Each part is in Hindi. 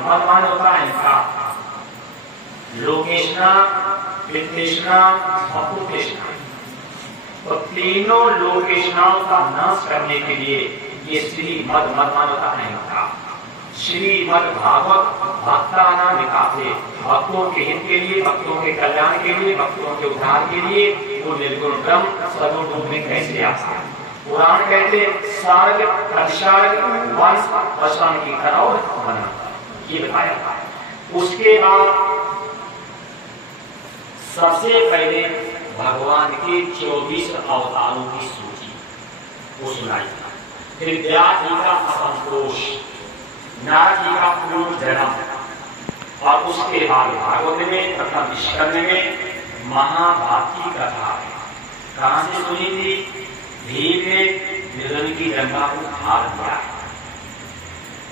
मद मान होता है इनका लोकेशना, वित्तेशना, अकुतेशना। तो तीनों लोकेशनाओं का नाश करने के लिए ये श्रीमद मद मान होता है इनका श्रीमद भागवत भक्ताना निकाते, भक्तों के हित के लिए, भक्तों के कल्याण के लिए, भक्तों के उद्धार के लिए वो निर्गुण ब्रह्म सगुण रूप में कैसे आता है। पुराण कहते सार्ग प्रतिसार्ग वंश वचन की कनौर बना, ये बताया था। उसके बाद सबसे पहले भगवान के 24 अवतारों की सूची वो सुनाई था। फिर व्यास जी का असंतोष, नारद जी का पूर्व जन्म, और उसके बाद भागवत में प्रथम स्कंद में महाभारत की कथा है। कहां से सुनी थी? भीम ने निर्जन की गंगा को फाड़ दिया,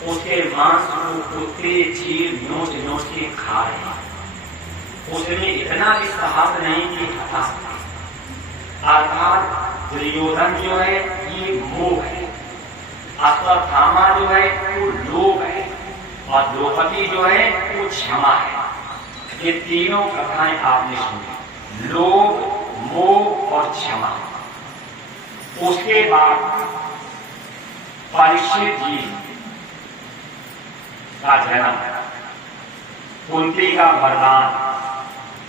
उसके मांस को कुत्ते चील नोच नोच के खा रहे हैं। उसमें इतना भी साहस नहीं कि हटा सके। अर्थात दुर्योधन जो है ये मोह है, अश्वत्थामा जो है वो लोभ है, और द्रौपदी जो है वो क्षमा है। ये तीनों कथाएं आपने सुनी, लोभ, मोह और क्षमा। उसके बाद परीक्षित जी का जन्म, कुंती का वरदान,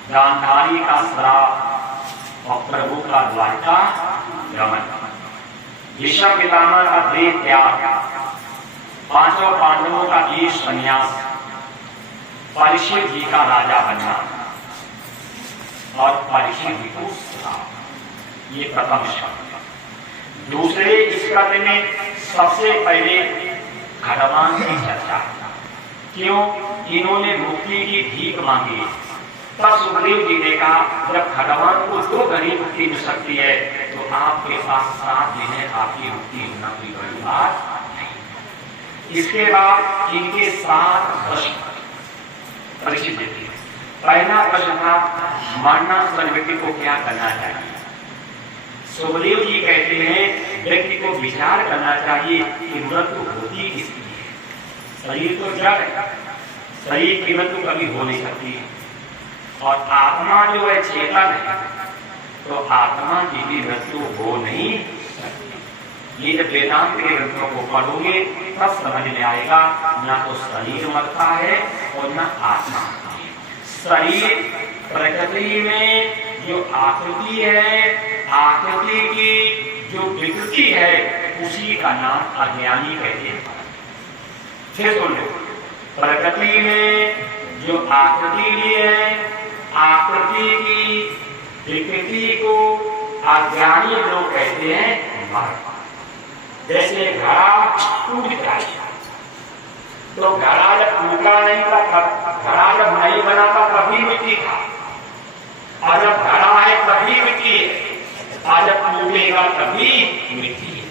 गांधारी का श्राप और प्रभु का द्वारका गमन, भीष्म पितामह का देह त्याग, पांचों पांडवों का वीर संन्यास, परीक्षित जी का राजा बनना और परीक्षित जी को श्राप। ये प्रथम स्कंद। दूसरे स्कंद में सबसे पहले खडवान की चर्चा। क्यों? इन्होंने मुक्ति की भीख मांगी। तब सुखदेव जी ने कहा जब खडवान को 2 घड़ी मुक्ति मिल सकती है तो आपके पास 7 दिन है, आपकी मुक्ति होना कोई बड़ी बात नहीं। इसके बाद इनके 7 प्रश्न परीक्षित देते हैं। पहला प्रश्न था मरणासन्न व्यक्ति को क्या करना चाहिए। सुखदेव जी कहते हैं व्यक्ति को विचार करना चाहिए कि मृत्यु होती किसकी है। शरीर तो जड़ है, शरीर की मृत्यु कभी हो नहीं सकती है, और आत्मा जो है चेतन है, तो आत्मा की भी मृत्यु हो नहीं सकती। ये जब वेदांत के ग्रंथों को पढ़ोगे तब समझ में आएगा, ना तो शरीर मरता है और ना आत्मा मरता है। शरीर प्रकृति में जो आकृति है, आकृति की जो विकृति है, उसी का नाम अज्ञानी कहते हैं। फिर सुन लो, प्रकृति में जो आकृति ली है, आकृति की विकृति को अज्ञानी लोग कहते हैं मर। जैसे घड़ा टूट जाए तो घड़ा जब टूटा नहीं था, घड़ा जब नहीं बना था तभी मिट्टी था, और जब घड़ा है तभी मिट्टी है, और जब टूटेगा तभी मिट्टी है।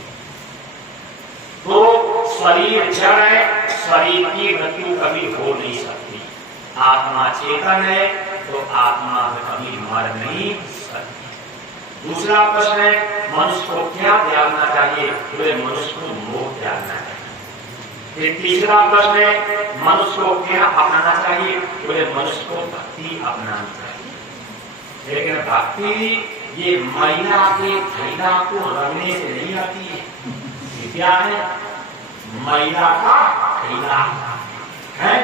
तो शरीर जड़ है, शरीर की मृत्यु कभी हो नहीं सकती। आत्मा चेतन है तो आत्मा कभी मर नहीं सकती। दूसरा प्रश्न है मनुष्य को क्या त्यागना चाहिए। तो मनुष्य को मोह त्यागना चाहिए। फिर तीसरा प्रश्न है मनुष्य को क्या अपनाना चाहिए। तो मनुष्य को भक्ति अपनानी चाहिए। लेकिन भक्ति ये महिला के थैला को रंगने से नहीं आती है। क्या है? महिला का थैला है।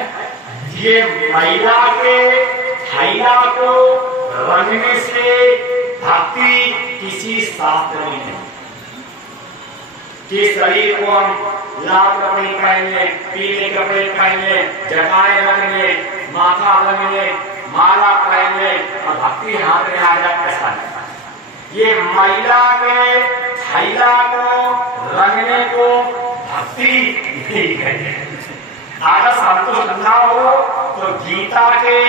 ये महिला के थैला को रंगने से भक्ति किसी शास्त्र में नहीं। कि शरीर को हम लाल कपड़े पहने, पीले कपड़े पहने, जटाएं रंगने, माथा रंगने, माला पहने और भक्ति हाथ में आ जाए, ऐसा नहीं। ये महिला के थैला को रंगने को भक्ति नहीं कहते। अगर संतुष्ट न हो तो गीता के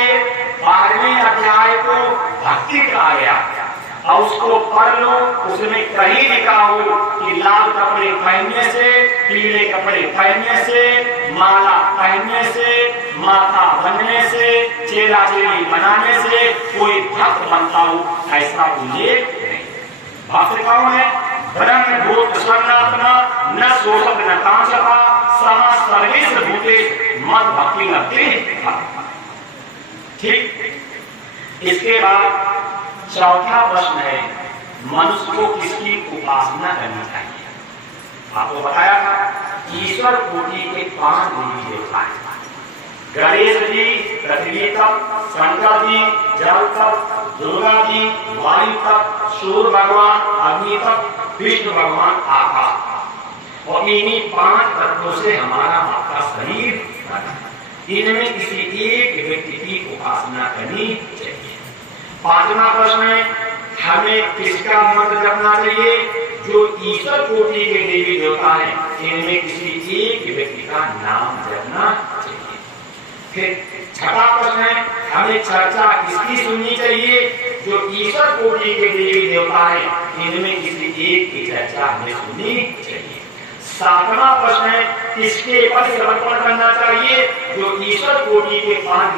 12वें अध्याय को भक्ति कहा गया, और उसको पढ़ लो। उसमें कहीं लिखा हो कि लाल कपड़े पहनने से, पीले कपड़े पहनने से, माला पहनने से, माथा रंगने से, चेहरा चेहरी बनाने से कोई भक्त बनता हो, ऐसा उल्लेख नहीं। भक्त कौन है? ब्रह्म भूत प्रसन्नात्मा, न शोषक न कांक्षता, सह सर्वेश भूते मद भक्ति लगते। ठीक, इसके बाद चौथा प्रश्न है, मनुष्य को किसकी उपासना करनी चाहिए? आपको बताया था ईश्वर कोटि के 5 देवी देवता हैं। गणेश जी पृथ्वी तप, शंकर जी जल तप, दुर्गा जी वायु तप, सूर्य भगवान अग्नि तप, विष्णु भगवान आकाश। और इन्हीं 5 तत्वों से हमारा आपका शरीर बना है। इनमें किसी एक व्यक्ति की उपासना करनी चाहिए। 5वां प्रश्न है, हमें किसका मंत्र जपना चाहिए? जो ईश्वर कोटि के देवी देवता हैं, इनमें किसी एक व्यक्ति का नाम जपना चाहिए। फिर 6वां प्रश्न है, हमें चर्चा किसकी सुननी चाहिए? जो ईश्वर कोटि के देवी देवता हैं, इनमें किसी एक की चर्चा हमें सुननी चाहिए। 7वां प्रश्न है, किसके पर समर्पण करना चाहिए? जो ईश्वर कोटि के 5